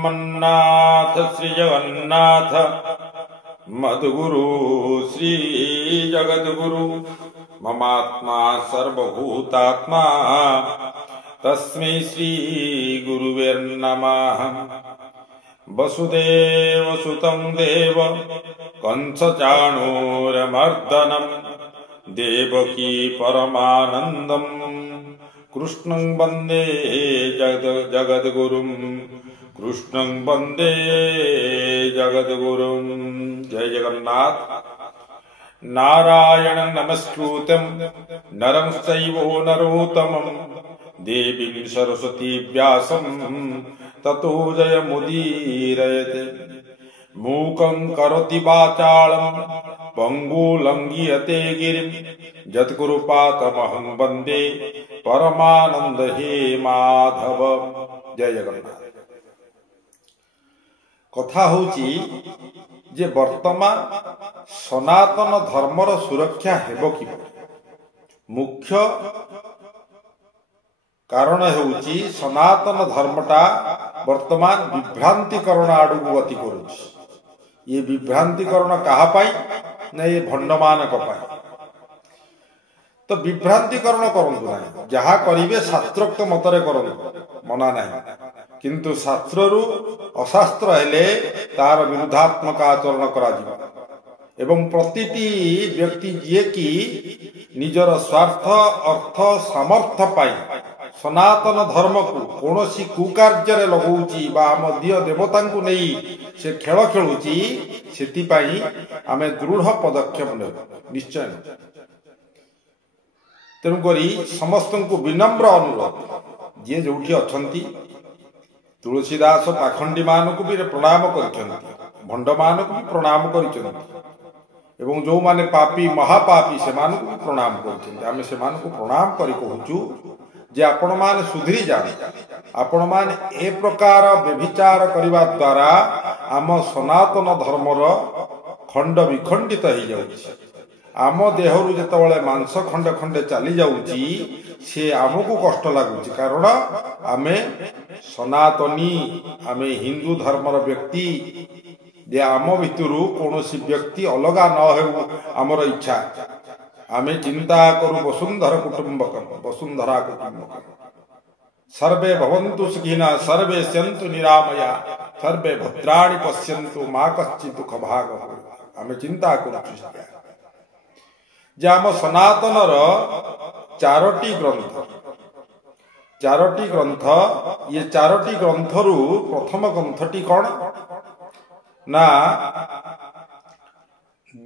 श्रीमन्नाथ श्री जगन्नाथ मद्गुरु श्री जगद्गुरु ममात्मा सर्वभूतात्मा तस्मै श्री गुरुवे नमः। वसुदेवसुतं देव कंसचाणूरमर्दनं देवकी परमानन्दं कृष्णं वन्दे जगद्गुरुं कृष्णं वन्दे जगद्गुरुं। जय जगन्नाथ। नारायण नमस्कृतं नरं चैव नरोत्तमं देवीं सरस्वती व्यासं ततो जयमुदीरयते। मूकं करोति वाचालं पङ्गुलङ्घयते गिरिं यत्कृपातमहं वन्दे परमानंद हे माधव। जय जगन्नाथ। कथा होची जे वर्तमान सनातन धर्मर सुरक्षा हेबो कि मुख्य कारण हेउची सनातन धर्मटा वर्तमान विभ्रांतिकरण आड़ू गति करुछि। ये विभ्रांतिकरण कहा पाई ना ये भंडमानक पाई। तो विभ्रांतिकरण करंतु नाही, जहा करिवे शास्त्रोक्त मतरे करंतु, मना नाही। किंतु शास्त्ररु अशास्त्र हेले तार विरुद्धात्मक आचरण करा जिवो एवं प्रतिटी व्यक्ति जे कि निजर स्वार्थ अर्थ सामर्थ्य पाई सनातन धर्म को कौनसी कुकार्य लगौची बा आम दिय देवता को नहीं से खेल खेलुची, सेतिपाई आमे दृढ़ पदक्षेप ने निश्चय। तेणुकरी समस्त को विनम्र अनुरोध, जे जोठी अछंती तुलसीदास पाखंडी मान को भी प्रणाम करिसेंती, भंड मान को भी प्रणाम करिसेंती एवं जो माने पापी महापापी से मान को प्रणाम करिसेंती। आमे से मान को प्रणाम करि कहूचु जे आपण मान सुधरी जाने। आपण मान ए प्रकार व्यभिचार करिवा द्वारा आम सनातन धर्मर खंड विखंडित हो जाउछि। आम देहरु जेतबेले मांस खंडे खंडे चली जाउछि से आमको कष्ट लागुछि, कारण आमे सनातनी आमे हिंदू धर्मर व्यक्ति जे आम भितरु कौनसी व्यक्ति अलगा न हो आमर इच्छा। आमे चिंता करू वसुंधरा कुटुंबकम सर्वे भवन्तु सुखिनः सर्वे सन्तु निरामया सर्वे भद्राणि पश्यन्तु मा कश्चित् दुःखभाग्। आमे चिंता करू जे आम सनातनर चारोटी ग्रंथ ये चारोटी ग्रंथरु प्रथम ग्रंथटी कौन ना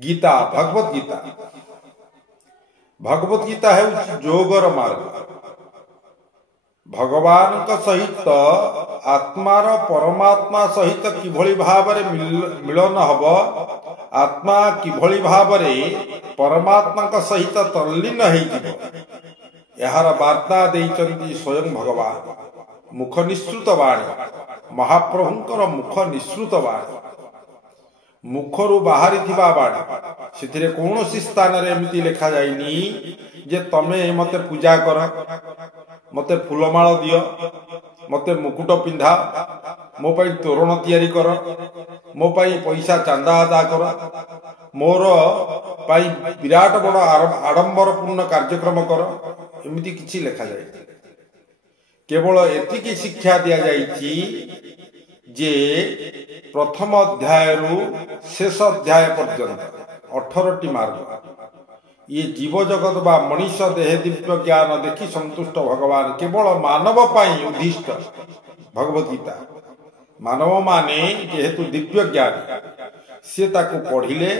गीता, भगवत गीता। भगवत गीता है जोगर मार्ग। भगवान का सहित आत्मार परमात्मा सहित किभଳି भावरे मिलन हब, आत्मा किभଳି भावरे परमात्मा का सहित तल्लीन होइजिवो, यार वार्ता देइचंती स्वयं भगवान। मुख निश्रुत वाणी, महाप्रभुंकर मुख निश्रुत वाणी, मुखरु बाहरी थिबा बाणी। सेथिरे कौनसी स्थान रे एमिति लिखा जाइनी जे तमे मते पूजा कर, मते फूलमाल दियो, मते मुकुट पिंधा, मो पई तोरण तैयारी कर, मो पई पैसा चांदा अदा कर, मोर पई विराट बड़ आडंबरपूर्ण कार्यक्रम कर, एमिति किछि लिखा जाय। केवल एतिकी शिक्षा दिया जाइछि जे प्रथम अध्याय रु शेष अध्याय पर्यंत 18टी मार्ग। ये जीव जगत बा मनीष देह दिव्य ज्ञान देखी संतुष्ट भगवान केवल मानव पाई उद्दिष्ट भगवत गीता। मानव माने जेहेतु दिव्य ज्ञान से ताकू पढ़िले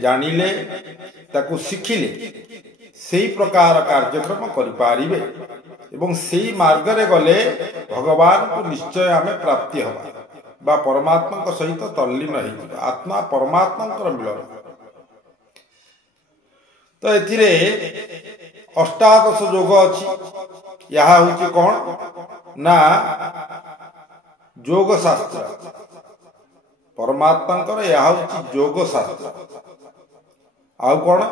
जानिले ताकू शिखिले सेही प्रकार कार्यक्रम करि पारिबे एवं सेही मार्ग रे गले भगवान को निश्चय आमे प्राप्ति हबा बा परमात्मा को सहित तल्लीन होई आत्मा परमात्मा मिलन। तो एथिरे अष्टादश योग अछि। यहाँ हूँ कौन ना योग शास्त्र परमात्मा यह हूँ योग शास्त्र। आउ कौन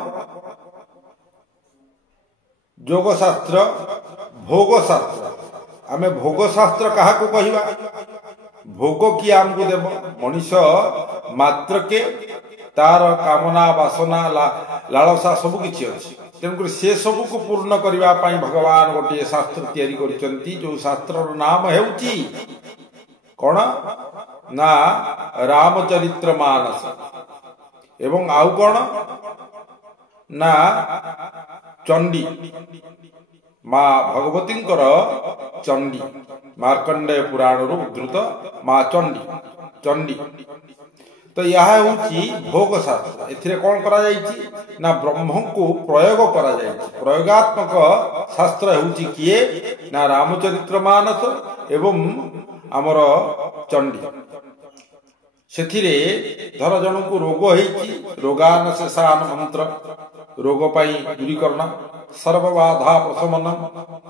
योग शास्त्र भोग शास्त्र। आमे भोग शास्त्र क्या कहवा भोग किए आमको देव मनीष मात्र के तार कामना बासना लालसा सब किछि अछि तेणुक से सब को पूर्ण करने भगवान गोटे शास्त्र तैयारी करिसंती जो शास्त्र नाम हेउची कौन ना रामचरित्र मानस एवं आउ कौन ना चंडी माँ भगवतींकर चंडी मार्कंडेय पुराण उद्धृत माँ चंडी चंडी तो यह हूँ भोग शास्त्र एथिरे कौन करा जायछि ना ब्रह्म को प्रयोग करा जायछि प्रयोगात्मक शास्त्र हूँ किए ना रामचरित्र मानस एवं आमर चंडी सेथिरे धर जन को रोग होइछि रोगानशेषान मंत्र रोग पाई दूरीकरण सर्वबाधा प्रशमन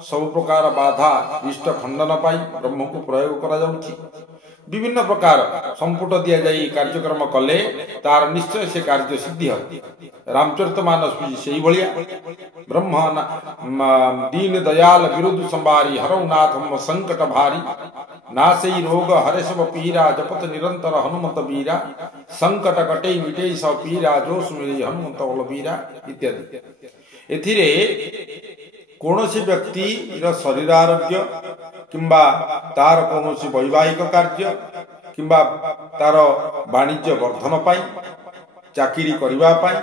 सब प्रकार बाधा इष्ट खंडन पाई ब्रह्म को प्रयोग करा जाउछि विभिन्न प्रकार संपुट दिया जाई कार्यक्रम कले तार निश्चय से कार्य सिद्धि हो रामचरितमानस से भलिया ब्रह्म दीन दयाल विरुद्ध संबारी हरौ नाथम संकट भारी नासई रोग हरे सब पीरा जपत निरंतर हनुमत वीरा संकट कटे मिटे सब पीरा जो सुमिरे हनुमत बलबीरा इत्यादि एथिरे कौनसी व्यक्ति शरीर आरोग्य किंबा तार कौनसी वैवाहिक कार्य किंबा तार वाणिज्य वर्धन पाई चाकरी करबा पाई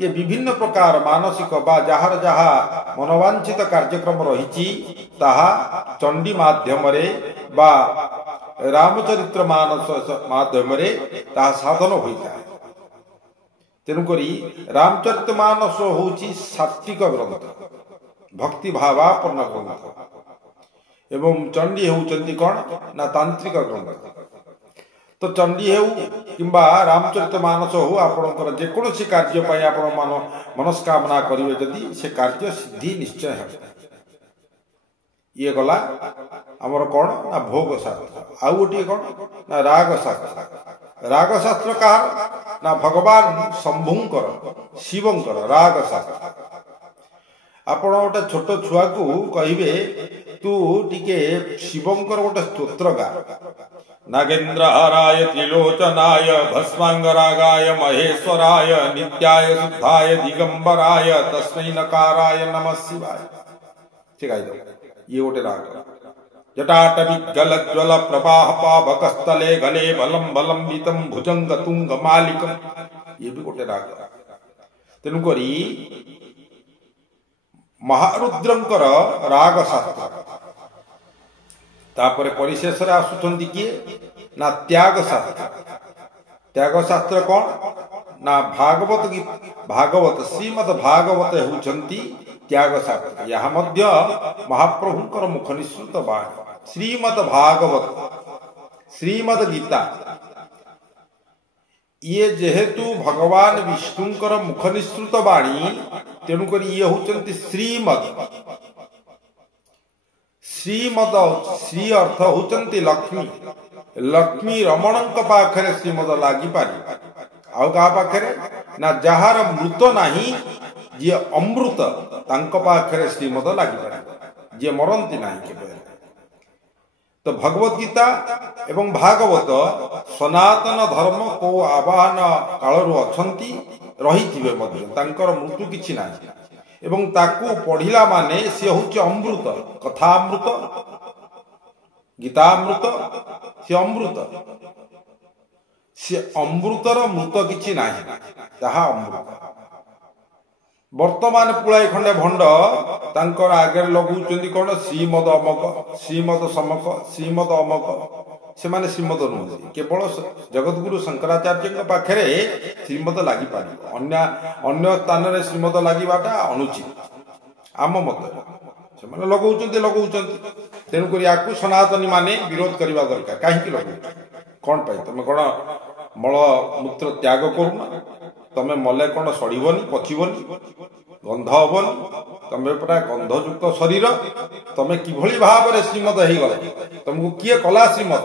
ये विभिन्न प्रकार मानसिक बा जहार जहा मनोवांछित कार्यक्रम रही ताहा चंडी माध्यम रे बा रामचरित्र मानस माध्यम रे ताहा साधन होता है तेणुकरी रामचरित मानस होची सात्विक ग्रंथ भक्ति भावापन्न ग्रंथ एवं चंडी होउचंती कौन ना तांत्रिक ग्रंथ तो चंडी हो किंबा रामचरित मानस हो आपणकर जेकोसी कार्य पाई आपण मनस्कामना करिवे जदि से कार्य सिद्धि निश्चय है ये गला हमर कौन ना भोग शास्त्र आउ गोटे कौन ना राग शास्त्र राग शास्त्र कहा ना भगवान शंभुंकर शिवंकर राग शास्त्र आपण गोटे छोट छुआ को कहिबे तू टिके शिवंकर गोटे स्तोत्र गा नागेन्द्र हराय त्रिलोचनाय भस्मांगरागाय महेश्वराय नित्याय शुद्धाय दिगंबराय तस्मै नकाराय नमः शिवाय ठीक है ये गोटे राग जटाटविज्जल ज्वल प्रवाह पावकस्थले गले बलम बलंबितम भुजंग तुंग मालिकम ये भी गोटे राग तेणुकरी महारुद्रंकर राग शास्त्र तापर परिशेष रे आसुचंती किए ना त्याग शास्त्र कौन ना भागवत श्रीमद भागवत होउचंती त्याग शास्त्र यह मध्य महाप्रभुंकर मुख निसृत बाणी श्रीमद भागवत श्रीमद गीता ये जेहेतु भगवान विष्णुंकर मुख निसृत बाणी तेणुकर ये होउचंती श्रीमद श्रीमद श्री अर्थ होचंती लक्ष्मी लक्ष्मी रमणंक पाखरे श्रीमद लागी पारी आउ का पाखरे ना जहार मृत नाही जे अमृत तांक पाखरे श्रीमद लागी पारी जे मरंती नाही केबे तो भगवत गीता एवं भागवत सनातन धर्म को आवाहन कालरू अछंती रहिथिबे मध्ये तांकर मृत्यु किछि नाही एवं ताकू पढ़िला माने से होचे अमृत कथामृत गीतामृत से अमृत से अमृतर मृत किछि नाही ताहा अमृत वर्तमान पुळाई खंडे भंड तांकर आगे लगुचंदी कोन श्रीमद अमक श्रीमद समक श्रीमद अमक से माने श्रीमद नुह केवल जगतगुरु शंकराचार्य पाखरे श्रीमद लागी पारि अन्य स्थान रे श्रीमद लागिबाटा अनुचित आम मत से माने लगौचंती तेणुक याकू सनातनी माने विरोध करबा दरकार काहे कि लगौ कोन पाई तमे कोन मल मूत्र त्याग करूना तमे मले कोन सड़ीबनी पचिबनी गंध हबनी तमे परा गंधयुक्त शरीर तमे किभली भाव रे श्रीमद हेई गले तुमको किए कला श्रीमद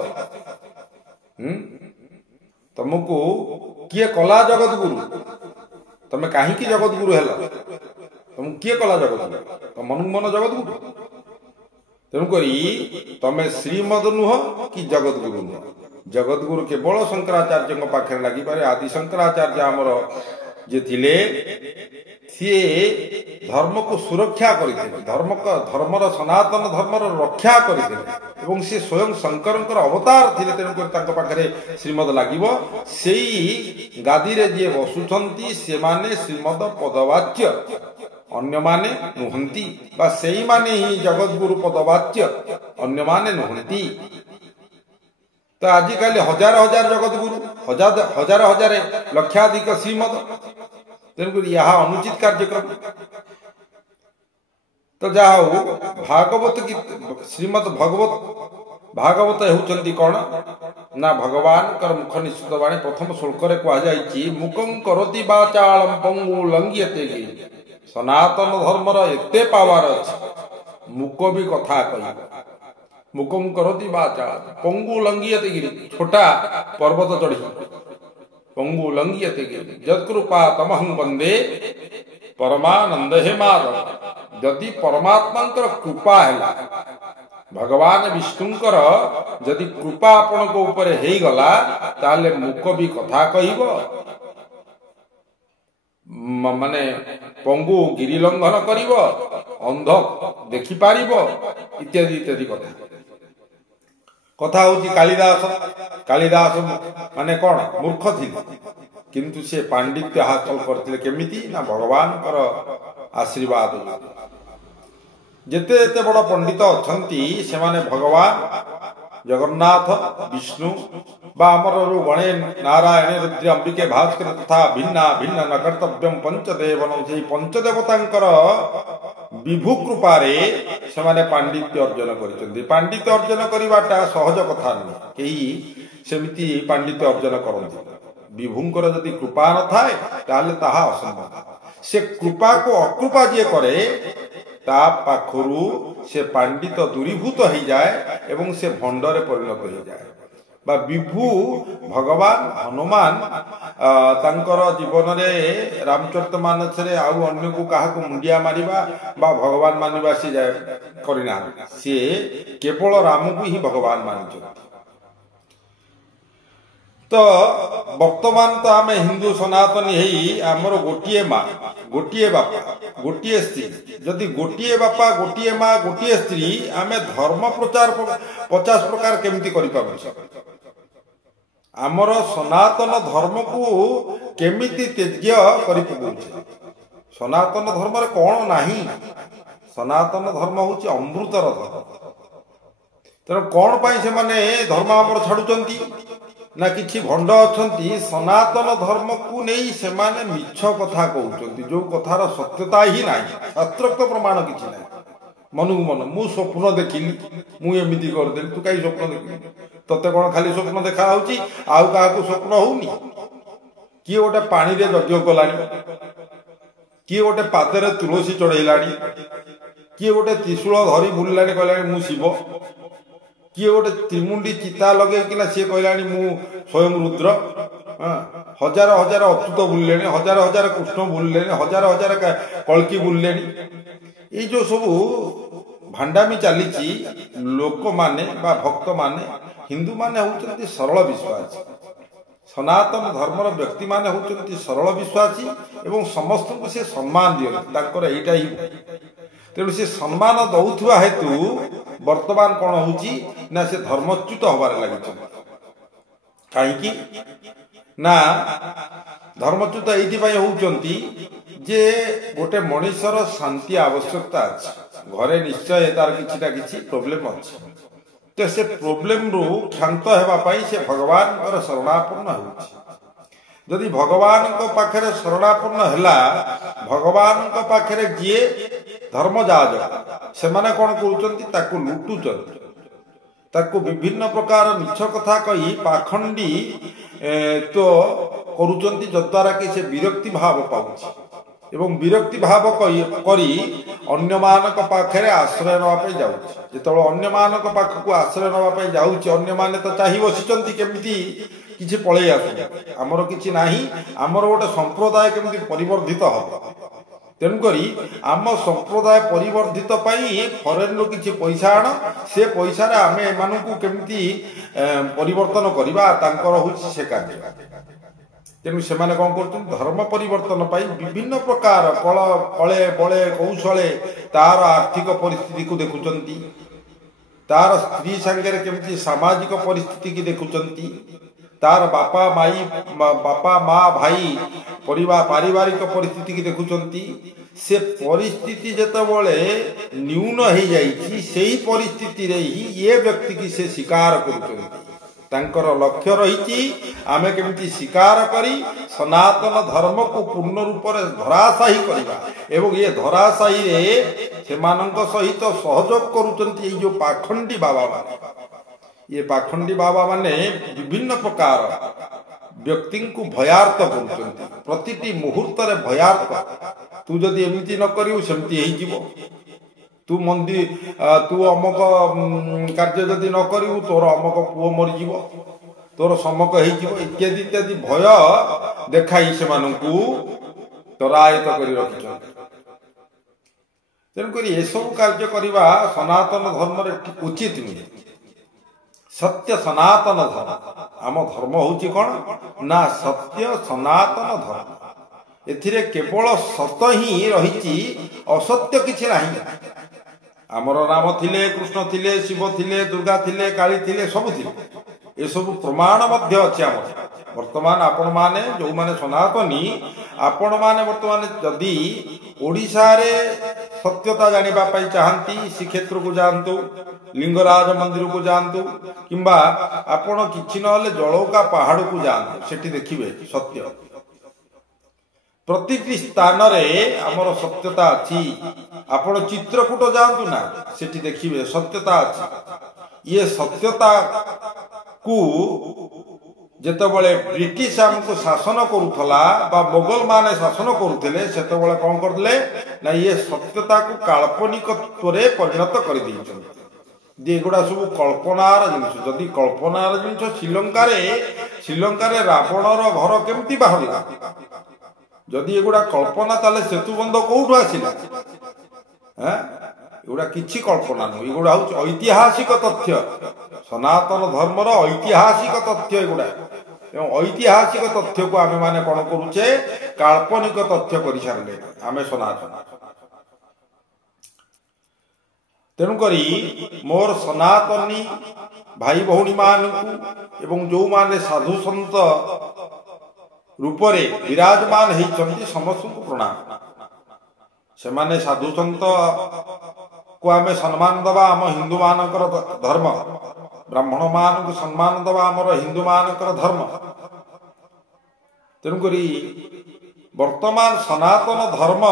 तुमको किए कला जगत गुरु तमे काहे कि जगत गुरु हेला तुम किए कला जगत गुरु तुम मन मन जगत गुरु तेणु करी तमे श्रीमद नुह कि जगत गुरु नुह जगद्गुरु केवल शंकराचार्य पाखे लगी पारे। आदि शंकराचार्य आमर जे थिले सी धर्म को सुरक्षा करते, धर्मर सनातन धर्मर रक्षा करते, सी स्वयं शंकर अवतार थिले। तेणुकर पाखे श्रीमद लगिबो। सेई गादी रे जे बसुछंती से माने श्रीमद पदवाच्य, अन्य माने नुहंती, बा सेई माने ही जगद्गुरु पदवाच्य, अन्य माने नुहंती। तो आजिकाली हजार हजार जगद्गुरु, हजार हजार लक्षाधिक श्रीमद, तेणुकर यह अनुचित कार्यक्रम। तो जहा भागवत की श्रीमद भागवत होउचंती कौन ना भगवान कर मुख निश्चित वाणी प्रथम श्लोक रे कहा जायछि मुखं करोति वाचालं पंगु लंघ्यते गिरि। सनातन धर्मर एते पावर अछि, मुख भी कथा कहिबो। मुखं करोति वाचालं पंगु लंघ्यते गिरि, छोटा पर्वत चढ़ी पंगु लंघ्यते गिरि। यत्कृपा तमहं वंदे परमानंद हे माधव। यदि परमात्मांकर कृपा हैला, भगवान विष्णुंकर जदि कृपा आपण को ऊपर हेई गला, ताले मुख भी कथा कहिबो, माने पंगु गिरि लंघन करिबो, अंध देखि पारिबो, इत्यादि इत्यादि कथा होची। कालिदास माने कौन मूर्ख थिले, किंतु से पांडित्य हासिल करथिले केमिति ना भगवान कर आशीर्वाद। जेते जेते बड़ पंडित अछंती से माने भगवान जगन्नाथ विष्णु बा अमर गणे नारायण रुद्र अंबिके भास्कर तथा भिन्ना भिन्न न कर्तव्यम पंचदेवन, से पंचदेवतांकर विभु कृपारे से माने पांडित्य अर्जन करिसंती। पांडित्य अर्जन करिवाटा सहज कथा नहीं, केही सेमिति पांडित्य अर्जन करंती। विभुंकर यदि कृपा न थाए ताले ताहा असंभव। से कृपा को अकृपा जे करे ता पाखरु से पांडित दूरीभूत हो जाए एवं से भंडरे परिणत हो जाए। बा विभु भगवान हनुमान तांकर जीवन रे रामचरितमानस रे आउ अन्य को काहा को मुंडिया मारिबा बा भगवान मानिबा से जाए करिना, से केवल राम को ही भगवान मानिछथि। तो वर्तमान तो आम हिंदू सनातनी हेई आमर गोटिए माँ गोटिए बापा गोटिए स्त्री, जदि गोटिए बापा गोटिए माँ गोटिए स्त्री आम धर्म प्रचार 50 प्रकार केमती करि पाबो। आमर सनातन धर्म को केमिति तेज्य करि पकौछे। सनातन धर्म रे कोन नाही, सनातन धर्म होची अमृतर धर्म। तेणु कौन पाई से माने धर्म आमर छाड़ुचंती ना किछि भंड अछंती सनातन धर्म को नहीं से माने मिछ कथा कहउचंती, जो कथार सत्यता ही नाही, शास्त्रोक्त प्रमाण किछि नाही। मनु मन मु स्वप्न देखिली, मु एमिति कर देली, तू काई स्वप्न देखिली? तते कोन खाली स्वप्न देखा होउची, आउ काहा को स्वप्न होउनी? किए गोटे पानी रे यज्ञ कलानी, किए गोटे पादरे तुलसी चढ़ैलानी, किए गोटे त्रिशूल धरी बुललानी कहलानी मु शिव, किए गोटे त्रिमुंडी चिता लगे कि सी कहलानी मु स्वयं रुद्र। हजार हजार अच्युत बुलले, हजार हजार कृष्ण बुलले, हजार हजार कल्की बुलले। ये जो सबू भांडामी चली लोक माने बा भक्त माने हिंदू माने होउचंती सरल विश्वासी, सनातन धर्मर व्यक्ति माने होउचंती सरल विश्वासी एवं समस्त को से सम्मान दियंती, तांकर एटा ही। तेणु से सम्मान दउथुआ हेतु वर्तमान कौन होउची ना से धर्मच्युत होबार लागिछ। काहेकि ना धर्मच्युत एइथि पई होउचंती जे गोटे मनुष्यर शांति आवश्यकता अछि, घरे निश्चय तार किछिटा किछि प्रॉब्लम अछि। तो से प्रॉब्लम रु क्षांत हेबा पई से भगवान शरणापन्न होउची। जदि भगवान को पाखरे शरणापन्न हैला, भगवान को पाखरे जिए धर्मजाज से माने कोन करूचंती ताकू लुटुचंती, ताकू विभिन्न प्रकार मिछ कथा कही पाखंडी तो करूचंती, जद्वारा कि से विरक्ति भाव पाउची एवं विरक्ति भाव करी अन्य मानक पाखरे आश्रय नवा पई जाउची। जेतबे अन्य मानक पाखकू आश्रय नवा पई जाउची, अन्य माने तो चाहि बसिचंती केमिति किछि पळै आसु, हमर किछि नाही, हमर गोटे संप्रदाय केमिति परिवर्धित हो। तेणुकरी आम संप्रदाय परिवर्धित फरेन किसी पैसा आण से पैसा आम एमानकु केमती परिवर्तन करवा से कार्य तेणु से कौन कर धर्म परिवर्तन विभिन्न प्रकार कल कले बले कौशले तार आर्थिक परिस्थिति को देखुंट तार स्त्री सांगे केमती सामाजिक परिस्थिति की देखुंट तार बापा माँ भाई परिवार पारिवारिक परिस्थिति की देखुंट से परिस्थिति जेतबले न्यून हो जाइछि सेही परिस्थिति रे ही ये व्यक्ति की से शिकार करुचंती तांकर लक्ष्य रही आमे केमती शिकार करी सनातन धर्म को पूर्ण रूप से धराशायी करवा एवं ये धराशायी रे सेमानंक सहित सहयोग करुचंती जो पाखंडी बाबा माने ये पाखंडी बाबा माने विभिन्न प्रकार व्यक्ति को भयार्थ करुचंती प्रतिटी मुहूर्त रे भयार्थ तू जदि एमती न करियो सेमती हेई जीवो तू मंदिर तू अमक कार्य जदि न करियो तोर अमक पुओ मरिजीव तोर समक हेई इत्यादि इत्यादि भय देखाई से मानकू तरायत करी रखिछन तेणुक ये सब कार्य करवा सनातन धर्म उचित नुहे सत्य सनातन धर्म आम धर्म हूँ कौन ना सत्य सनातन धर्म एथिरे केवल सत ही रही असत्य किसी नहीं आमर राम थिले कृष्ण थिले शिव थिले दुर्गा थिले काली थिले सब थिले ये सब प्रमाण मध्य अच्छे आम वर्तमान आपण माने जो माने सनातनी आपण माने वर्तमान जदि ओडिशा रे सत्यता जानिबा पाई चाहंती श्रीक्षेत्र को जातु लिंगराज मंदिर को जातु किंबा आपण किछि नले जळौका पहाड़ को जातु सेठी देखिबे सत्य प्रति स्थान रे आमर सत्यता अछि आपण चित्रकूट जातु ना सेठी देखिबे सत्यता अछि ये सत्यता को जेतबले ब्रिटिश हमको शासन करुथला बा मोगल माने शासन करुथले सेतबले कोन करले ना ये सत्यता को काल्पनिकत्व रे परिणत कर दैछन जे एगुडा सब कल्पनार जिनिस जदि कल्पनार जिनिस श्रीलंका रे रावणर घर केमती बाहरला जदि एगुडा कल्पना ताले सेतुबंध कोठु आसिला हैं एगुडा किछि कल्पना न एगुडा हउछ ऐतिहासिक तथ्य सनातन धर्मर ऐतिहासिक तथ्य एगुडा एवं ऐतिहासिक तथ्य को आमे माने कोन करूचे काल्पनिक तथ्य करि सारले आमे सनातन तेणु करी मोर सनातनी भाई भौणी मानकु एवं जो माने साधु संत रूपरे विराजमान होइछन्ति समस्त को प्रणाम से माने साधु संत को आमे सम्मान दबा आम हिंदू मानकर धर्म ब्राह्मण मान को सम्मान दबा आमर हिंदू मानकर धर्म तेणुकरी वर्तमान सनातन धर्म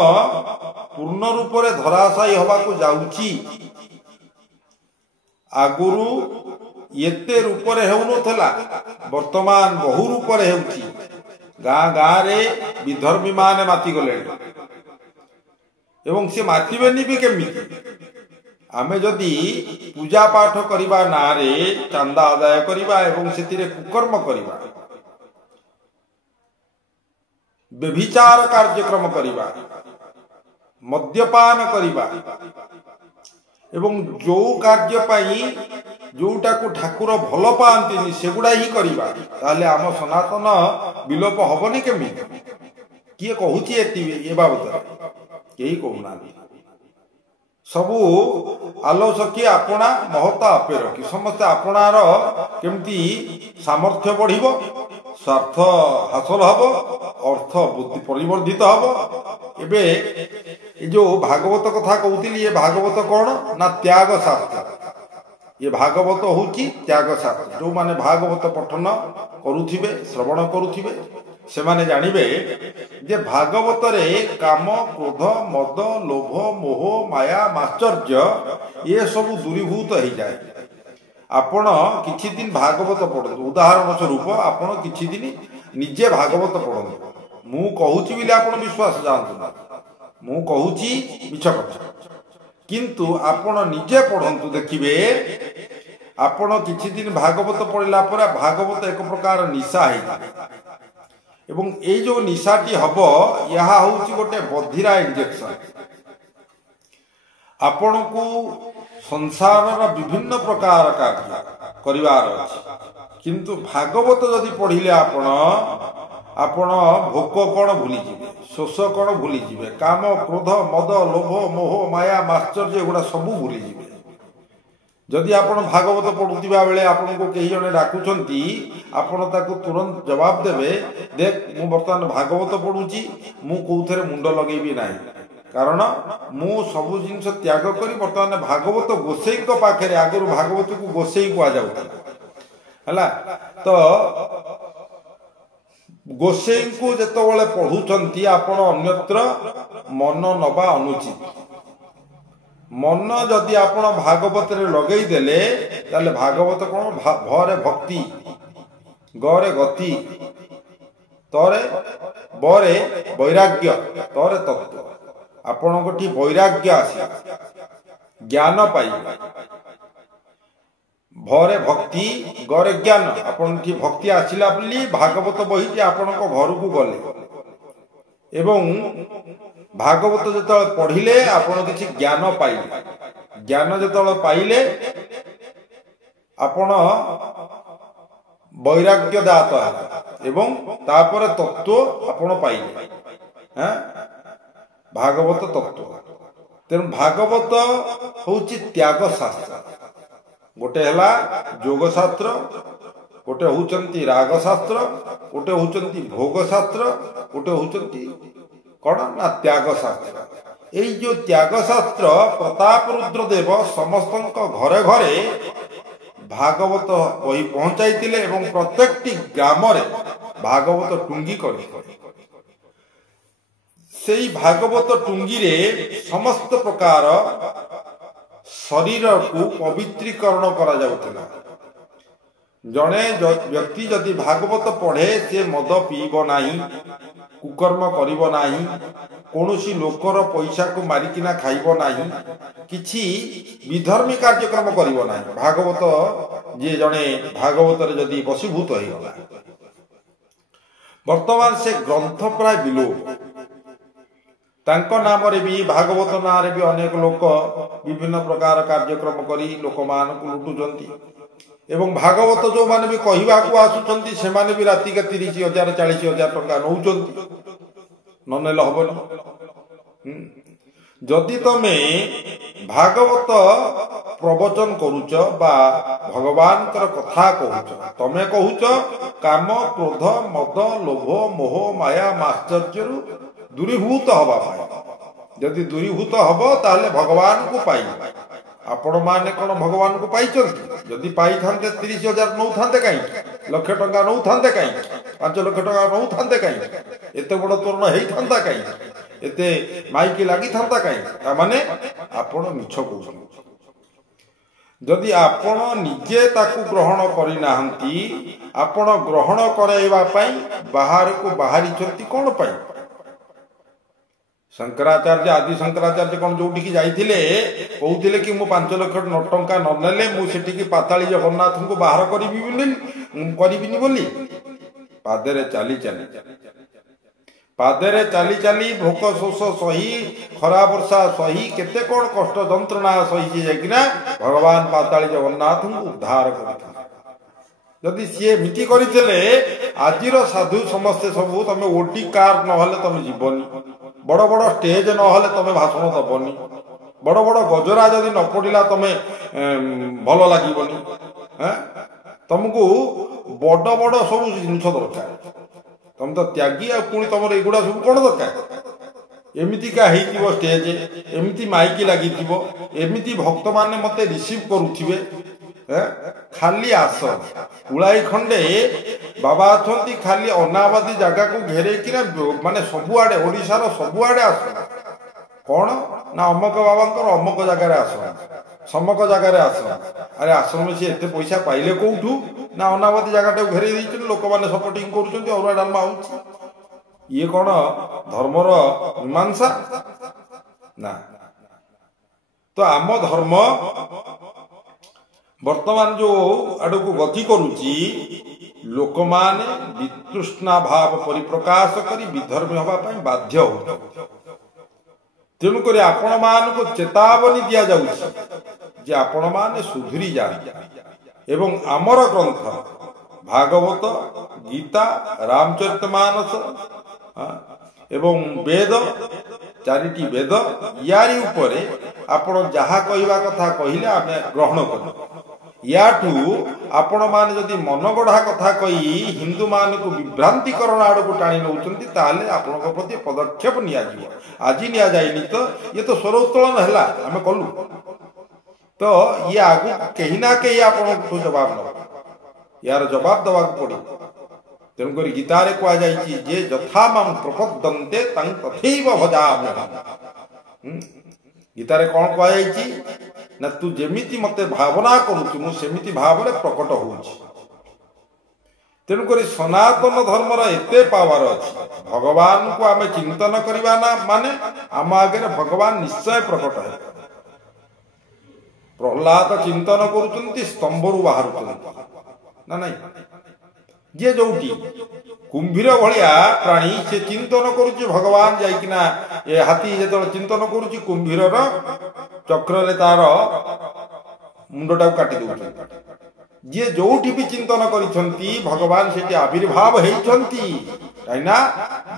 पूर्ण रूप से धराशायी हवा को जाउची आगुरु एते रूप रे हेउनथला वर्तमान बहु रूप रे हेउची गाँ गाँ रे विधर्मी माने माति गले एवं से मातिबेनी भी केमिति आमे जदि पूजा पाठ करिबा नारे चांदा आदाय करिबा एवं सेतिरे कुकर्म करिबा व्यभिचार कार्यक्रम करिबा मद्यपान करिबा एवं जो कार्य पाई जोटा को ठाकुर भल पाती सेगुड़ा ही करिबा ताले आम सनातन विलोप हबनी केमि किए कहूची ए बाबद केही कहूना सबू आलोचकी आपना महत्ता अपे रखी समस्त आपणार केमती सामर्थ्य बढ़िबो स्वार्थ हासिल हबो अर्थ बुद्धि परिवर्धित हबो एबे जो भागवत कथा कहूतिली ये भागवत कौन ना त्याग शास्त्र ये भागवत होची त्याग शास्त्र जो माने भागवत पठन करुथिबे श्रवण करुथिबे से माने जानिबे जे भागवत रे काम क्रोध मद लोभ मोह माया माश्चर्य ये सब दूरीभूत हो जाए आपण किछि दिन भागवत पढ़ु उदाहरण स्वरूप आपण किछि दिन निजे भागवत पढ़ु मु कहूची बिले आपण विश्वास जानतु मु कहूची मिछ कथा किंतु आपण निजे पढ़ंतु देखिबे आपण किछि दिन भागवत पढ़िला पर भागवत एक प्रकार निशा है एवं ये जो निशाटी हम यह हूँ गोटे बधिरा इंजेक्शन आपण को संसार विभिन्न प्रकार कार्य करिवार अछि किंतु भागवत जदि पढ़िले आपण भोक कौन भूली जीवे शोष कौन भूली जीवे काम क्रोध मद लोभ मोह माया माश्चर्य एगुड़ा सबू भूली जीवे जदि आपण भागवत पढ़ुवा बेले आपण को कई जने डाकुचंती आपण ताकू तुरंत जवाब देवे देख मु बर्तमान भागवत पढ़ुची मु कोउथरे मुंड लगेबी नाही कारण मु सबु जिनस त्याग करी बर्तमान भागवत गोसेई को पाखरे आगरु भागवत को गोसेई को आ जाउता हला तो गोसेई को जेतबेले पढ़ुचंती आपण अन्यत्र मन नबा अनुचित मन जदि आपण भागवत रे लगेई देले ताले भागवत कोन भरे भक्ति गरे गति तोरे बरे वैराग्य तोरे तत्व आपण गोटी वैराग्य आसी ज्ञान पाई भरे भक्ति गरे ज्ञान आपण ठी भक्ति आसिला बोली भागवत बही आपण को घर को गले एवं भागवत जो पढ़िले आपण किसी ज्ञान पाइले ज्ञान जो पाइले आपण वैराग्य दात एवं तापर तत्व आपण पाइले भागवत तत्व तेणु भागवत होची त्याग शास्त्र गोटे हला योग शास्त्र गोटे होचंती राग शास्त्र गोटे होचंती भोग शास्त्र गोटे होचंती कौन ना त्याग शास्त्र यही जो त्याग शास्त्र प्रताप रुद्रदेव समस्त घरे घरे भागवत बही पहुंचाई एवं प्रत्येक ग्राम भागवत टुंगी कर भागवत टुंगी रे समस्त प्रकार शरीर को पवित्रीकरण करा जाउथिला जड़े व्यक्ति जदि भागवत पढ़े से मद पीब नाही कुकर्म करिब नाही कोनोसी लोकर पैसा को मारिकिना खाइब नाही किछि विधर्मी कार्यक्रम करिब नाही भागवत जे जड़े भागवत रे जदि वशीभूत होई गला वर्तमान से ग्रंथ प्राय विलोप तांको नाम रे भी भागवत नाम रे भी अनेक लोक विभिन्न प्रकार कार्यक्रम करी लोक मान को लुटुचंती एवं भागवत जो माने भी कहिबा को आसुचंती से माने भी राति के 30,000 40,000 टंका नौचंती ननेल हबन जदि तमे भागवत प्रवचन करूच बा भगवान कर कथा कहूच तमे कहूच काम क्रोध मद लोभ मोह माया माश्चर्य दूरीभूत हवा जदि दूरीभूत हब ताले भगवान को पाई आपण माने कोन भगवान को पाई जदि पाई थांते 30,000 नौ थांते कहीं लक्ष टंका नौ थांते कहीं 5 लाख टंका नौ थांते कहीं एते बड़ तोरण हेई थांता कहीं एते माइकी लागी थांता कहीं माने आपण मिछ कहू जदि आपण निजे ताकू ग्रहण करि नाहंती आपण ग्रहण कराइबा पई बाहर को बाहरी चंती कोन पई शंकराचार्य आदि शंकराचार्य कौन जो जाइथिले कहउथिले कि मु 5 लाख टंका न नेले मु सेठी की पाताली जगन्नाथ को बाहर करिबिनी बोली पादरे चाली चाली भोक शोष सही खरा वर्षा सही केते कौन कष्ट जंत्रणा सही जाइकिना भगवान पाताली जगन्नाथ को उद्धार करथिले जदि सी मिटी करथिले आजिर साधु समस्ते सबू तमे ओटी कार नहले तमे जीवनी बड़ बड़ स्टेज नहले तमे भाषण दबनी बड़ बड़ गजरा जदि न पड़िला तमे भल लागिबनी तुमको बड़ बड़ सब जिनस दरकार तुम तो त्यागी आ पुणी तुम एगुड़ा सब कौन दरकार एमितिका हेइतिबो स्टेज एमिति माइकी लागितिबो एमिति भक्त माने मते रिसीव करूथिबे खाली आस उड़ाई खंडे बाबा अछंती खाली अनाबादी जगह को घेरे कि माने सबुआडे ओडिशार सबुआडे आस कौन ना अमक बाबा अमक जगार आस समक जगार आस अरे आश्रम से एत पैसा पाइले कौठू ना अनाबादी जगह घेरे लोक मैंने सपोर्टिंग कर अरुआ डालमा हो ये कौन धर्मर मीमांसा ना तो आम धर्म वर्तमान जो आड़ को गति करुची लोक माने वितृष्णा भाव परिप्रकाश करी विधर्मी हवा पाई बाध्य होउछंती। तेणुक आपण मान को चेतावनी दिया जाउछि जे आपण माने सुधुरी जाए एवं आमर ग्रंथ भागवत गीता रामचरितमानस एवं वेद चारिटी वेद यारी उपरे आपण जहा कहिबा कथा कहिले आमे ग्रहण करू। याठू आपण माने जदि मनगढ़ा कथा कही हिंदू मान को विभ्रांतिकरण आड़ को टाणी नौचंती ताले आपण प्रति पदक्षेप निया जिवो। आज निया जाइनी तो ये तो स्वर उत्तोलन हैला आमे कलु तो ये आगु कहीं ना कहीं आपण को जवाब न यार जवाब दवा पड़ो। तेणुक गीतारे कह जाइए जे यथा मां प्रपद्यन्ते तां तथैव भजामि। गीतारे कौन कह जाइए ना तू जेमिति मते भावना करूछु मु सेमिति भावरे प्रकट होउछि। तेणुक सनातन धर्मर एते पावर अछि भगवान को आमे चिंतन करिबा ना माने आम आगे भगवान निश्चय प्रकट है। प्रहलाद चिंतन करुचंती स्तंभरु बाहरुचंती ना नहीं जे जोटी कुंभीर भलिया प्राणी से चिंतन करुची भगवान जाइकिना ए हाथी जेतो चिंतन करुची कुंभीर चक्र रे तार मुंडटा काटी दउछन। जे जोटी भी चिंतन करिसंती भगवान सेठी आविर्भाव हेइछंती काइना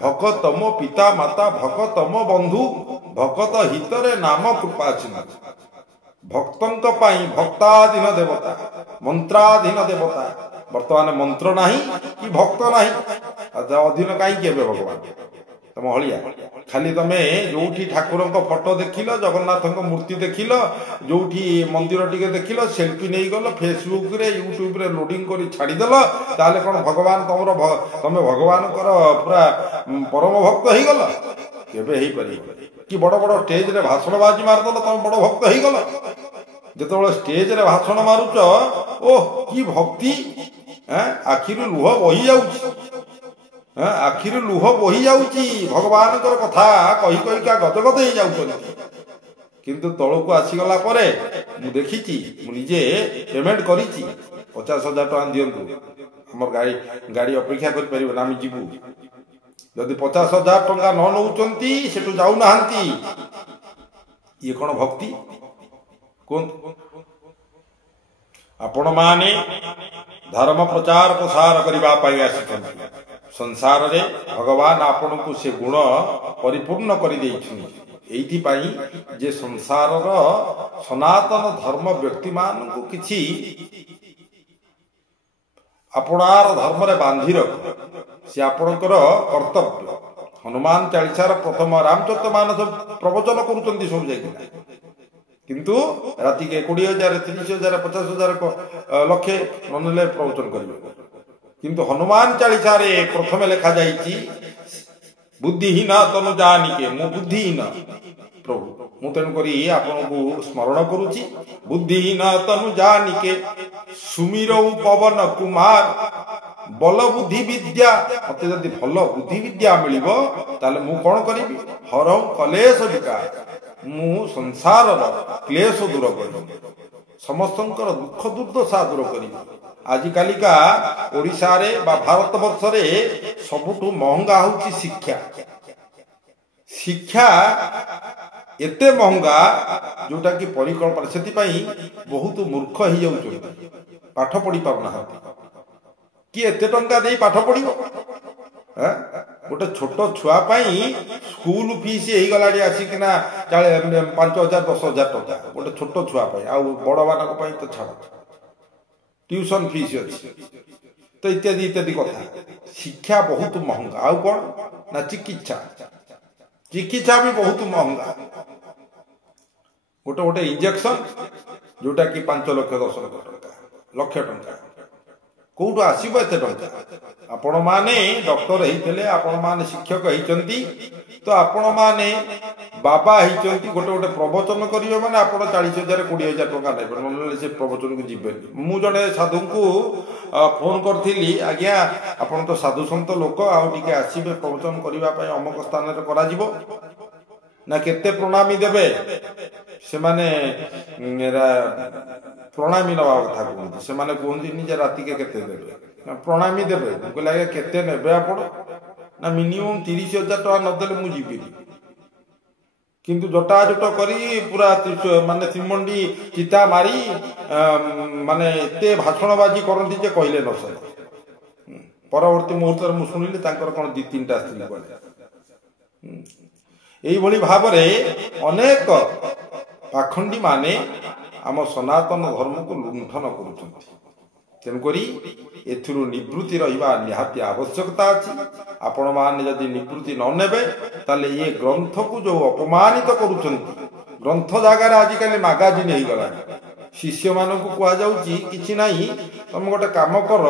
भक्तम पिता माता भक्तम बंधु भक्त हितरे नाम कृपा चिन्ह भक्तंक पाई भक्ताधीन देवता मंत्राधीन देवता। वर्तमान मंत्र नहीं कि भक्त नहीं अधीन कहीं भगवान तुम हलिया खाली तुमे जो ठाकुर फोटो देखिल जगन्नाथ मूर्ति देखिल जो मंदिर टी देखिल सेल्फी नहीं गल फेसबुक रे यूट्यूब रे लोडिंग कर छाड़देल ताले कौन भगवान तुम भगवान पूरा परम भक्त हो गल केबे ही पारि कि बड़ बड़ स्टेज रे भाषण बाजी मारदेल तुम बड़ भक्त हो गल। जेतबेले स्टेज रे भाषण मारुच ओह कि भक्ति आखिर लुह बही जाउछि आखिर लुह बही जाउछि भगवान कथा कही कही का गदगद हो जाउछन्ति। किंतु तळको आसीगला परे मु देखिछि मु निजे पेमेंट करिछि 50,000 टका दियंतु हमर गाड़ी अपेक्षा करि परिबो ना हम जिबु जदि 50,000 टका न नउचंती सेटु जाउ नाहंती ये कोन भक्ति कोन आपण माने धर्म प्रचार प्रसार करबा पाई आसिछन्ति संसार रे भगवान आपण को से गुण परिपूर्ण कर देइछन्ति एइथि पाई जे संसार रो सनातन धर्म व्यक्ति मान को किछि आपणार धर्म रे बांधी रख से आपणकर कर्तव्य। हनुमान चालीसार प्रथम रामचरितमानस प्रवचन करूचंती सब जाय किंतु राति के 20,000 30,000 50,000 लक्षे ननेले प्रवचन करिवे किंतु हनुमान चालीसा रे प्रथम लिखा जाइछि बुद्धिहीन तनु जानिके मु बुद्धिहीन प्रभु मु तेन करी आपन को स्मरण करूछि बुद्धिहीन तनु जानिके सुमिरौ पवन कुमार बल बुद्धि विद्या मते जदि भल बुद्धि विद्या मिलिबो ताले मु कोन करिवि हरौ कलेश विकार मु संसार क्लेश दूर करी समस्तंकर दुख दुर्दशा दूर करी। आजिकालिका ओडिशा रे बा भारत वर्ष रे सबुठु महंगा होची शिक्षा। शिक्षा एते महंगा जोटा कि परिकल्पना सेति पई बहुत मूर्ख ही जाउछ पाठ पढ़ी पाउना कि एते टंका देई पाठ पढ़िबो गोटे छोट छुआ पाई स्कूल फीस हो गला आसिकिना 5,000 10,000 टका गोटे छोट छुआ पाई आ बड़ मान तो छाड़ ट्यूशन फीस अच्छी तो इत्यादि इत्यादि कथा शिक्षा बहुत महंगा आउ कौन ना चिकित्सा चिकित्सा भी बहुत महंगा गोटे गोटे इंजेक्शन जोटा कि 5 लाख 10 लाख टका कौटू आसब एत टंका आपण माने डॉक्टर होते आपण माने शिक्षक होती तो आपण माने बाबा होती गोटे गोटे प्रवचन करेंगे मैंने आप 40,000 20,000 टका नहीं से प्रवचन को जीवे मु जड़े साधु को फोन करी आज्ञा आपन तो साधु सन्त लोक आगे आसवे प्रवचन करने अमुक स्थान करा ना केते प्रणामी देवे से माने प्रणामी नवा कथा कहते से माने कहते राति के केते देवे प्रणामी देवे कहले आज्ञा केते नेबे आपण ना मिनिमम 30,000 टका नदेले मु जीविनी किंतु जटाजुट करी पूरा माने श्रीमंडी चिता मारी माने एते भाषणबाजी करती जे कहले न सर परवर्ती मुहूर्त मु शुणिली तांकर कोन 2-3टा स्त्री कहले एई भली भाबरे अनेक पाखंडी माने आम सनातन धर्म को लुंठन करुछंती तेणुकरी एथिरु निवृत्ति रहिबा निहाती आवश्यकता अछि आपण माने जदि निवृत्ति न नेबे ताले ये ग्रंथ को जो अपमानित करुछंती ग्रंथ जागार आजिकाली मैगजीन हो गला शिष्य मान को कह जाउची किछि नाही तुम गोटे काम कर